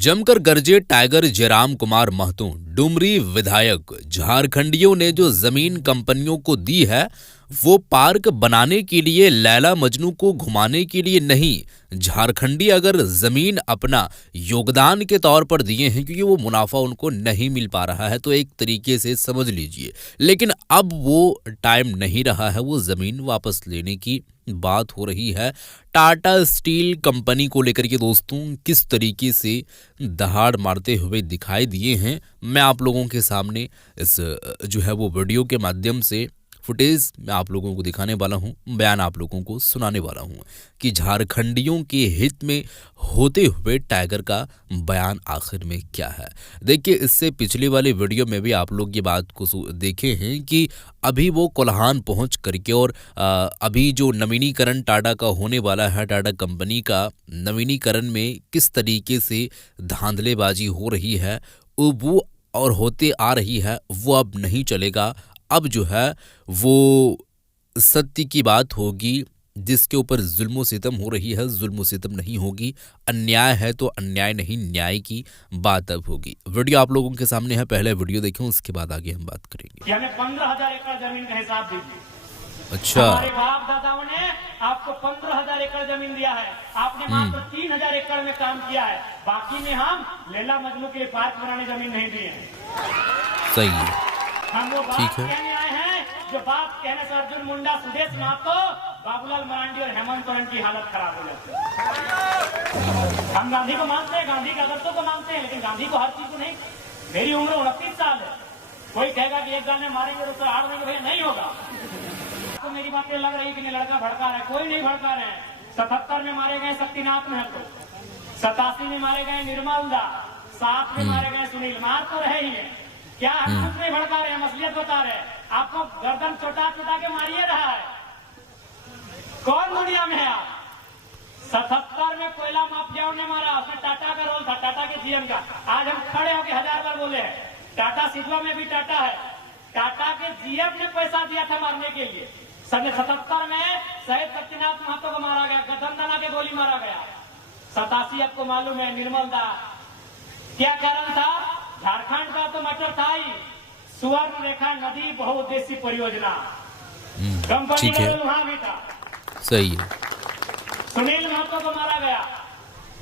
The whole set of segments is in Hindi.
जमकर गरजे टाइगर जयराम कुमार महतो। डुमरी विधायक। झारखंडियों ने जो जमीन कंपनियों को दी है वो पार्क बनाने के लिए, लैला मजनू को घुमाने के लिए नहीं। झारखंडी अगर जमीन अपना योगदान के तौर पर दिए हैं क्योंकि वो मुनाफा उनको नहीं मिल पा रहा है तो एक तरीके से समझ लीजिए, लेकिन अब वो टाइम नहीं रहा है, वो जमीन वापस लेने की बात हो रही है। टाटा स्टील कंपनी को लेकर के दोस्तों किस तरीके से दहाड़ मारते हुए दिखाई दिए हैं, मैं आप लोगों के सामने इस जो है वो वीडियो के माध्यम से फुटेज मैं आप लोगों को दिखाने वाला हूं, बयान आप लोगों को सुनाने वाला हूं कि झारखंडियों के हित में होते हुए टाइगर का बयान आखिर में क्या है। देखिए, इससे पिछले वाले वीडियो में भी आप लोग ये बात को देखे हैं कि अभी वो कोल्हान पहुंच करके और अभी जो नवीनीकरण टाटा का होने वाला है, टाटा कंपनी का नवीनीकरण में किस तरीके से धांधलेबाजी हो रही है वो और होते आ रही है, वो अब नहीं चलेगा। अब जो है वो सत्य की बात होगी, जिसके ऊपर जुल्म सितम हो रही है जुल्म सितम नहीं होगी, अन्याय है तो अन्याय नहीं न्याय की बात अब होगी। वीडियो आप लोगों के सामने है, पहले वीडियो देखें उसके बाद आगे हम बात करेंगे। हमें 15,000 एकड़ जमीन का हिसाब दीजिए। अच्छा, हमारे बाप दादाओं ने आपको 15,000 एकड़ जमीन दिया है, आपने मात्र 3,000 एकड़ में काम किया है, बाकी में हम लैला मजनू के लिए पार्क बनाने जमीन नहीं दी है। सही है, हम वो बात ठीक है। कहने आए हैं जो बात कहने से अर्जुन मुंडा, सुदेश महतो, बाबूलाल मरांडी और हेमंत सोरेन की हालत खराब हो जाती है। हम गांधी को मानते हैं, गांधी के आदर्शों को मानते हैं, लेकिन गांधी को हर चीज को नहीं। मेरी उम्र 29 साल है, कोई कहेगा कि एक गाने मारेंगे तो हार देंगे, भैया नहीं होगा। तो मेरी बातें लग रही कि लड़का भड़का रहा है, कोई नहीं भड़का रहे हैं। 77 में मारे गए शक्तिनाथ महतो, 87 में मारे गए निर्मल दास, 7 में मारे गए सुनील। मार तो रहे ही है, क्या हम कुछ नहीं भड़का रहे हैं, असलियत बता रहे हैं। आपको गर्दन चोटा चोटा के मारिए रहा है, कौन दुनिया में है आप? 77 में कोयला माफियाओं ने मारा, उसमें टाटा का रोल था, टाटा के जीएम का। आज हम खड़े होकर 1000 बार बोले हैं, टाटा सिधवा में भी टाटा है, टाटा के जीएम ने पैसा दिया था मारने के लिए। 77 में शहीद शक्तिनाथ महतो को मारा गया, गठबंधन के गोली मारा गया। 87 आपको मालूम है, निर्मल दास। क्या कारण था? झारखंड का तो मटर था ही, सुवर्ण रेखा नदी बहुउद्देशीय परियोजना कंपनी का वहां भी था। सही है। सुनील महतो को मारा गया,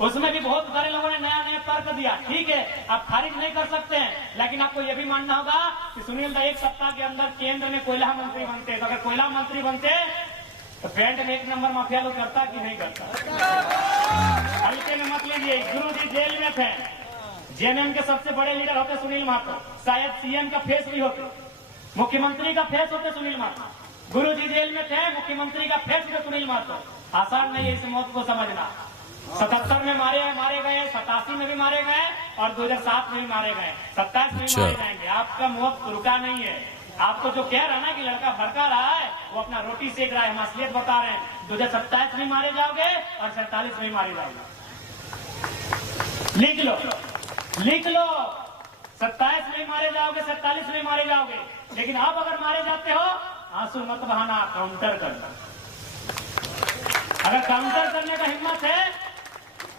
उसमें भी बहुत सारे लोगों ने नया नया तर्क दिया। ठीक है, आप खारिज नहीं कर सकते हैं, लेकिन आपको यह भी मानना होगा कि सुनील दा 1 सप्ताह के अंदर केंद्र में कोयला मंत्री बनते। तो अगर कोयला मंत्री बनते तो पेंट में 1 नंबर माफिया लोग करता कि नहीं करता? हल्के में मत लीजिए। गुरु जी जेल में थे, जेएमएम के सबसे बड़े लीडर होते सुनील महतो, शायद सीएम का फेस भी होते, मुख्यमंत्री का फेस होते सुनील महतो। गुरु जी जेल में थे, मुख्यमंत्री का फेस होते सुनील महतो। आसान नहीं है इस मौत को समझना। 77 में मारे गए, 87 में भी मारे गए और 2007 में भी मारे गए, 27 में भी मारे जाएंगे। आपका मौत रुका नहीं है। आपको जो कह रहा है ना कि लड़का भड़का रहा है, वो अपना रोटी सेक रहा है, हम असलियत बता रहे हैं। 2027 में मारे जाओगे और 47 में मारे जाओगे। लिख लो 27 में मारे जाओगे, 47 में मारे जाओगे। लेकिन आप अगर मारे जाते हो, आंसू मत बहाना, काउंटर करना। अगर काउंटर करने का हिम्मत है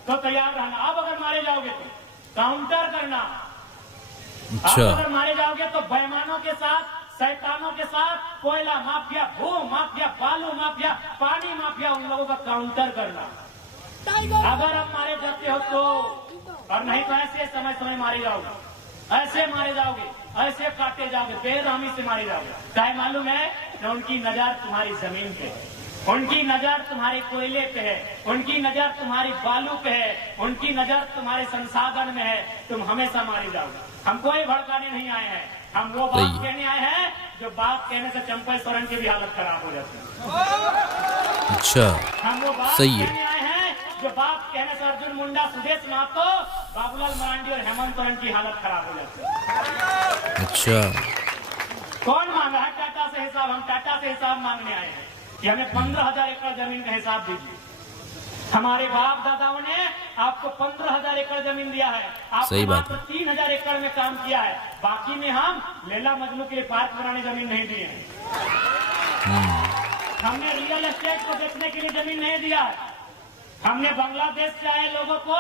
तो तैयार रहना। आप अगर मारे जाओगे तो काउंटर करना। आप अगर मारे जाओगे तो बेईमानों के साथ, शैतानों के साथ, कोयला माफिया, भू माफिया, बालू माफिया, पानी माफिया, उन लोगों का काउंटर करना। अगर आप मारे जाते हो तो, और नहीं तो ऐसे समय मारे जाओगे, ऐसे मारे जाओगे, ऐसे काटे जाओगे, बेरहमी से मारे जाओगे। चाहे मालूम है कि उनकी नजर तुम्हारी जमीन पे है, उनकी नजर तुम्हारे कोयले पे है, उनकी नजर तुम्हारी बालू पे है, उनकी नजर तुम्हारे संसाधन में है, तुम हमेशा मारे जाओगे। हम कोई भड़काने नहीं आए हैं, हम वो बात कहने आए हैं जो बात कहने से चंपा सोरेन की भी हालत खराब हो जाती है। अच्छा, हम वो बात कहने आए हैं जो बात कहने से अर्जुन मुंडा, सुदेश महतो, बाबूलाल मरांडी और हेमंत सोरेन की हालत खराब हो जाती है। अच्छा, कौन मांग रहा है टाटा से हिसाब? हम टाटा से हिसाब मांगने आए हैं कि हमें 15,000 एकड़ जमीन का हिसाब दीजिए। हमारे बाप दादाओं ने आपको 15,000 एकड़ जमीन दिया है, आपने मात्र 3,000 एकड़ में काम किया है, बाकी में हम लैला मजनू के लिए पार्क बनाने जमीन नहीं दी है। हमने रियल एस्टेट को बेचने के लिए जमीन नहीं दिया है, हमने बांग्लादेश से आए लोगों को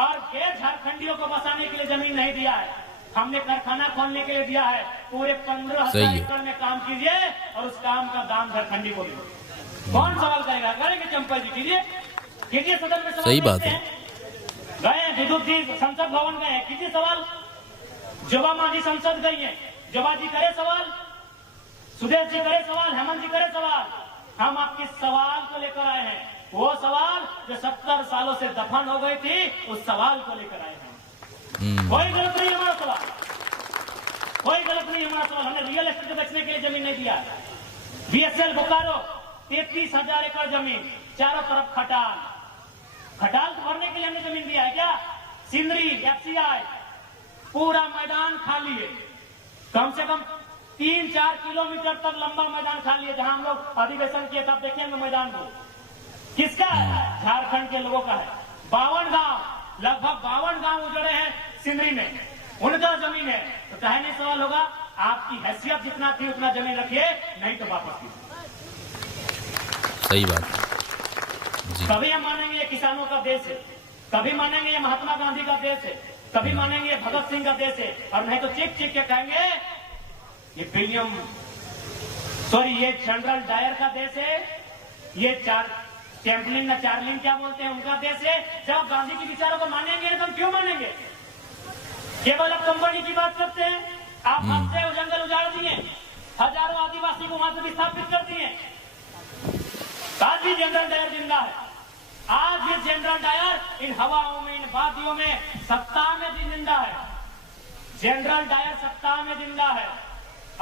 और गैर झारखंडियों को बसाने के लिए जमीन नहीं दिया है। हमने कारखाना खोलने के लिए दिया है। पूरे 15,000 एकड़ में काम कीजिए और उस काम का दाम झारखंडी को दीजिए। कौन सवाल करेगा? करेंगे चंपा जी, कीजिए कीजिए, सदन में सवाल। सही बात है। गए विद्युत जी संसद भवन गए, कीजिए सवाल। जोबा मांझी संसद गई है, जोबा जी करे सवाल, सुदेश जी करे सवाल, हेमंत जी करे सवाल। हम आपके सवाल को लेकर आए हैं, वो सवाल जो 70 सालों से दफन हो गई थी, उस सवाल को लेकर आए हैं। कोई गलत नहीं हमारा सवाल, कोई गलत नहीं हमारा सवाल। हमने रियल एस्टेट बेचने के लिए जमीन नहीं दिया। बीएसएल बोकारो 33,000 एकड़ जमीन, चारों तरफ खटाल, खटाल भरने के लिए हमने जमीन दिया है क्या? सिंदरी एफसीआई पूरा मैदान खाली है, कम से कम 3-4 किलोमीटर तक लंबा मैदान खाली है। जहां हम लोग अधिवेशन किए तब देखेंगे मैदान को, किसका है? झारखंड के लोगों का है। 52 गांव, लगभग 52 गांव उजड़े हैं सिंदरी में, उनका जमीन है। तो कहे नहीं सवाल होगा, आपकी हैसियत जितना थी उतना जमीन रखिए, नहीं तो वापस कीजिए। सही बात है जी। कभी हम मानेंगे ये किसानों का देश है, कभी मानेंगे ये महात्मा गांधी का देश है, कभी मानेंगे ये भगत सिंह का देश है, और नहीं तो चीख चीख के कहेंगे ये जनरल डायर का देश है, ये चैंपलिन ना चार्लिन क्या बोलते हैं उनका देश है। जब गांधी के विचारों को मानेंगे तो हम क्यों मानेंगे? केवल अब कंपनी की बात करते हैं। आप हमसे जंगल उजाड़ दिए, हजारों आदिवासी को वहां से विस्थापित कर दिए। आज भी जनरल डायर जिंदा है, आज भी जनरल डायर इन हवाओं में, इन वादियों में सत्ता में जिंदा है। जनरल डायर सत्ता में जिंदा है।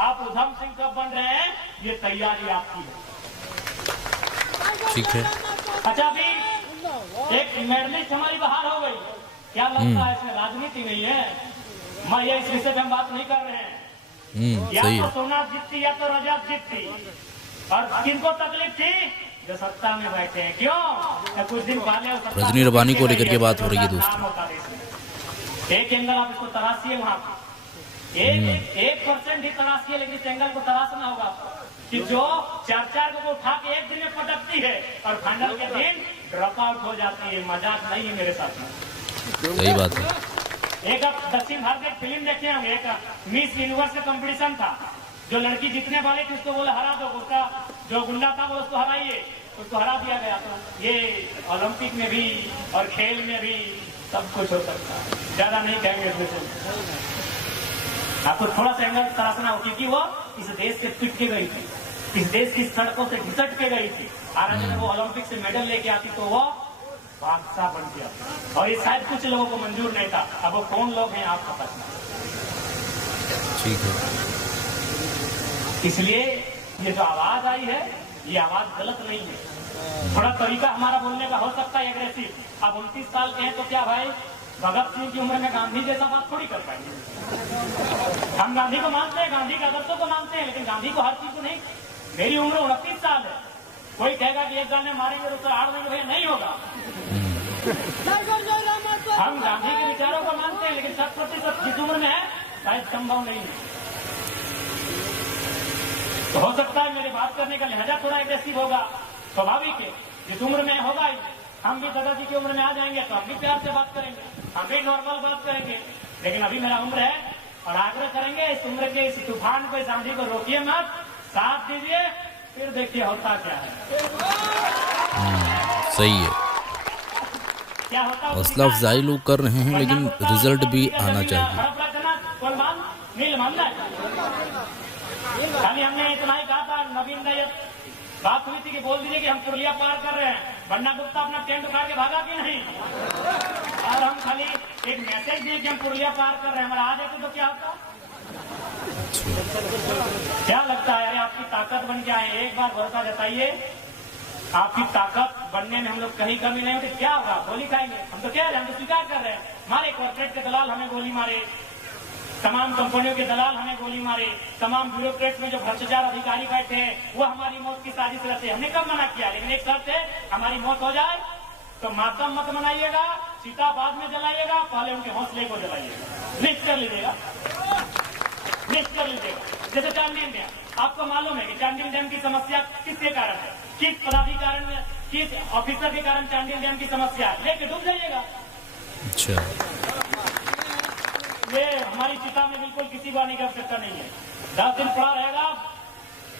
आप उधम सिंह कब बन रहे हैं, ये तैयारी आपकी है। ठीक है। अच्छा, अभी एक मेडलिस्ट हमारी बाहर हो गई, क्या लगता है इसमें राजनीति नहीं है? मैं ये इस विषय पे हम बात नहीं कर रहे हैं। या सही तो है। सोनाथ जीतती या तो रजत जीतती, और किनको तकलीफ थी? जो सत्ता में बैठे हैं। क्यों? कुछ दिन पहले रजनी रबानी को लेकर के बात हो रही है दोस्तों। एक एंगल आप इसको तराशिए, वहां पर 1% ही तराशिए, लेकिन इस एंगल को तराशना होगा कि जो 4 को उठा के एक दिन में पटकती है और फाइनल के दिन ड्रॉप आउट हो जाती है। मजाक नहीं है मेरे साथ में। सही बात है। एक आप दक्षिण भारत में एक फिल्म देखे होंगे, एक मिस यूनिवर्स का कंपटीशन था। जो लड़की जीतने वाली थी उसको बोले हरा दो, उसका जो गुंडा था वो उसको हराइए, उसको हरा दिया गया। तो ये ओलंपिक में भी और खेल में भी सब कुछ हो सकता है, ज्यादा नहीं कहेंगे इसमें। आपको थोड़ा सा एंगल तराशना हो, क्योंकि वो इस देश से पिट के गई थी, इस देश की सड़कों से घिसट के गई थी। और अगर वो ओलंपिक से मेडल लेके आती तो वो बादशाह बन गया, और ये शायद कुछ लोगों को मंजूर नहीं था। अब वो कौन लोग हैं आपका पता? ठीक है। इसलिए ये जो आवाज आई है, ये आवाज गलत नहीं है। थोड़ा तरीका हमारा बोलने का हो सकता है एग्रेसिव। अब 29 साल के हैं तो क्या भाई भगत सिंह की उम्र में गांधी जैसा बात थोड़ी कर पाएंगे। हम गांधी को मानते हैं, गांधी के आदर्शों को मानते हैं, लेकिन गांधी को हर चीज को नहीं। मेरी उम्र 29 साल है, कोई कहेगा कि एक गाने मारेंगे तो हार देंगे, भैया नहीं होगा। हम गांधी के विचारों को मानते हैं, लेकिन 100% जिस उम्र में है शायद संभव नहीं है। तो हो सकता है मेरे बात करने का लहजा थोड़ा एग्रेसिव होगा, स्वाभाविक है, जिस उम्र में होगा ही। हम भी दादाजी की उम्र में आ जाएंगे तो हम भी प्यार से बात करेंगे, हम भी नॉर्मल बात करेंगे। लेकिन अभी मेरा उम्र है, और आग्रह करेंगे इस उम्र के इस तूफान को, इस आंधी को रोकिए मत, साथ दीजिए, फिर देखिए होता क्या है। सही है। क्या होता है? हौसला अफजाई लोग कर रहे हैं, लेकिन रिजल्ट भी आना चाहिए। खाली हमने इतना ही कहा था, नवीन दैयत बात हुई थी कि बोल दीजिए कि हम पुरलिया पार कर रहे हैं। बन्ना गुप्ता अपना टेंट उठा के भागा कि नहीं? और हम खाली एक मैसेज दिए कि हम पुरलिया पार कर रहे हैं, हमारा आ जाते तो क्या होता? क्या लगता है? अरे आपकी ताकत बन क्या है? एक बार भरोसा जताइए, आपकी ताकत बनने में हम लोग कहीं कमी नहीं होती। क्या होगा? गोली खाएंगे? हम तो कह रहे हैं, हम तो स्वीकार कर रहे हैं। हमारे कॉर्पोरेट के दलाल हमें गोली मारे, तमाम कंपनियों के दलाल हमें गोली मारे, तमाम ब्यूरोक्रेट्स में जो भ्रष्टाचार अधिकारी बैठे हैं वो हमारी मौत की साजिश रचे। हमने कब मना किया? लेकिन एक शर्त है, हमारी मौत हो जाए तो मातम मत मनाइएगा, सीता बाद में जलाइएगा, पहले उनके हौसले को जलाइएगा। लिस्ट कर लीजिएगा, लिस्ट कर लीजिएगा। जैसे चांडिल डैम, आपको मालूम है कि चांडिल डैम की समस्या किसके कारण है? किस पदाधिकारी किस ऑफिसर के कारण चांडिल डैम की समस्या है, लेके डूब जाइएगा। अच्छा, ये हमारी चिता में बिल्कुल किसी को आने की आवश्यकता नहीं है। 10 दिन पड़ा रहेगा,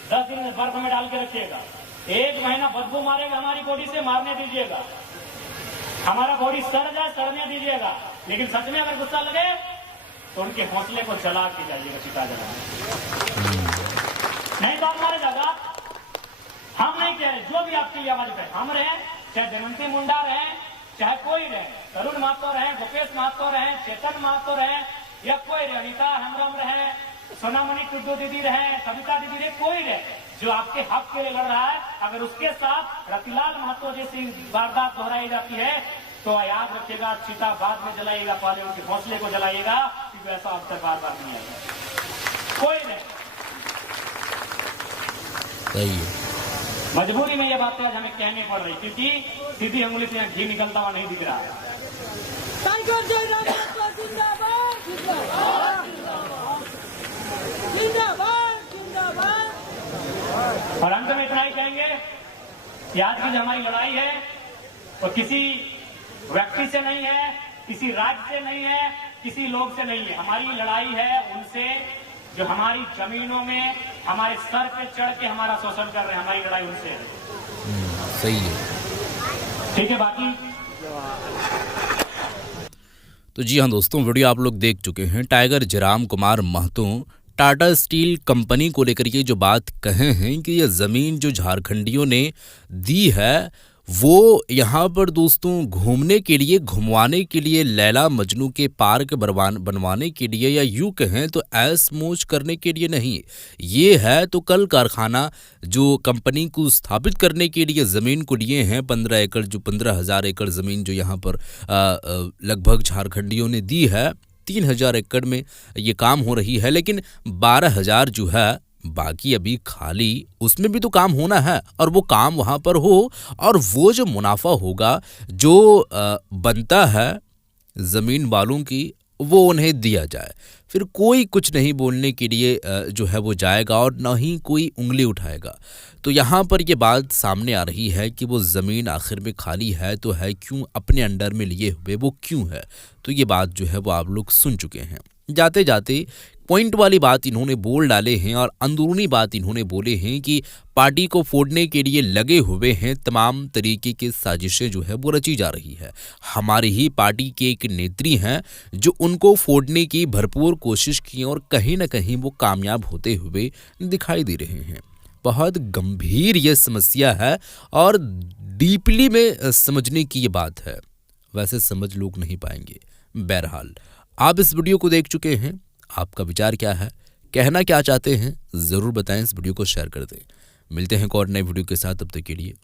10 दिन बर्फ में डाल के रखिएगा। 1 महीना बदबू मारेगा हमारी बॉडी से, मारने दीजिएगा। हमारा बॉडी सड़ जाए, सड़ने दीजिएगा। लेकिन सच में अगर गुस्सा लगे तो उनके हौसले को जला के जाइएगा, चिता जला। नहीं तो आप मारे जाएगा। हम नहीं कह रहे, जो भी आपकी आवाज पे हम रहे, चाहे देवंती मुंडा रहे, चाहे कोई रहे, तरुण महतो रहे, भूपेश महतो रहे, चेतन महतो रहे, या कोई रहे, अनिता हेम्ब्रम रहे, सोनामणि टुड्डू दीदी रहे, सविता दीदी रहे, कोई रहे जो आपके हक के लिए लड़ रहा है, अगर उसके साथ रतिलाल महतो जैसी वारदात दोहराई जाती है तो याद रखिएगा, चिता बाद में जलाइएगा, पहले उनके हौसले को जलाइएगा, क्योंकि ऐसा अब तक बार बार नहीं आएगा। कोई नहीं, सही है। मजबूरी में ये बातें आज हमें कहनी पड़ रही, क्योंकि सीधी अंगुली से घी निकलता हुआ नहीं दिख रहा है। टाइगर जयराम जिंदाबाद जिंदाबाद जिंदाबाद जिंदाबाद। और अंत में इतना ही कहेंगे कि आज की जो हमारी लड़ाई है वो किसी व्यक्ति से नहीं है, किसी राज्य से नहीं है, किसी लोग से नहीं है। हमारी लड़ाई है उनसे जो हमारी जमीनों में हमारे सर पे चढ़ के हमारा शोषण कर रहे हैं। हमारी लड़ाई उनसे है। सही है। ठीक है, बाकी तो जी हाँ दोस्तों, वीडियो आप लोग देख चुके हैं। Tiger Jairam Kumar Mahto Tata Steel company को लेकर ये जो बात कहे हैं कि ये ज़मीन जो झारखंडियों ने दी है वो यहाँ पर दोस्तों घूमने के लिए, घुमवाने के लिए, लैला मजनू के पार्क बनवाने के लिए, या यूँ कहें तो ऐश मौज करने के लिए नहीं। ये है तो कल कारखाना जो कंपनी को स्थापित करने के लिए ज़मीन को लिए हैं 15 एकड़, जो 15,000 एकड़ ज़मीन जो यहाँ पर लगभग झारखंडियों ने दी है। 3,000 एकड़ में ये काम हो रही है, लेकिन 12,000 जो है बाकी अभी खाली, उसमें भी तो काम होना है, और वो काम वहाँ पर हो, और वो जो मुनाफा होगा, जो बनता है ज़मीन वालों की, वो उन्हें दिया जाए। फिर कोई कुछ नहीं बोलने के लिए जो है वो जाएगा, और ना ही कोई उंगली उठाएगा। तो यहाँ पर ये बात सामने आ रही है कि वो ज़मीन आखिर में खाली है तो है क्यों, अपने अंडर में लिए हुए वो क्यों है। तो ये बात जो है वो आप लोग सुन चुके हैं। जाते जाते पॉइंट वाली बात इन्होंने बोल डाले हैं, और अंदरूनी बात इन्होंने बोले हैं कि पार्टी को फोड़ने के लिए लगे हुए हैं, तमाम तरीके की साजिशें जो है वो रची जा रही है। हमारी ही पार्टी के एक नेत्री हैं जो उनको फोड़ने की भरपूर कोशिश की, और कहीं ना कहीं वो कामयाब होते हुए दिखाई दे रहे हैं। बहुत गंभीर ये समस्या है, और डीपली में समझने की ये बात है। वैसे समझ लोग नहीं पाएंगे। बहरहाल आप इस वीडियो को देख चुके हैं, आपका विचार क्या है, कहना क्या चाहते हैं, ज़रूर बताएं। इस वीडियो को शेयर कर दें। मिलते हैं एक और नए वीडियो के साथ, तब तक के लिए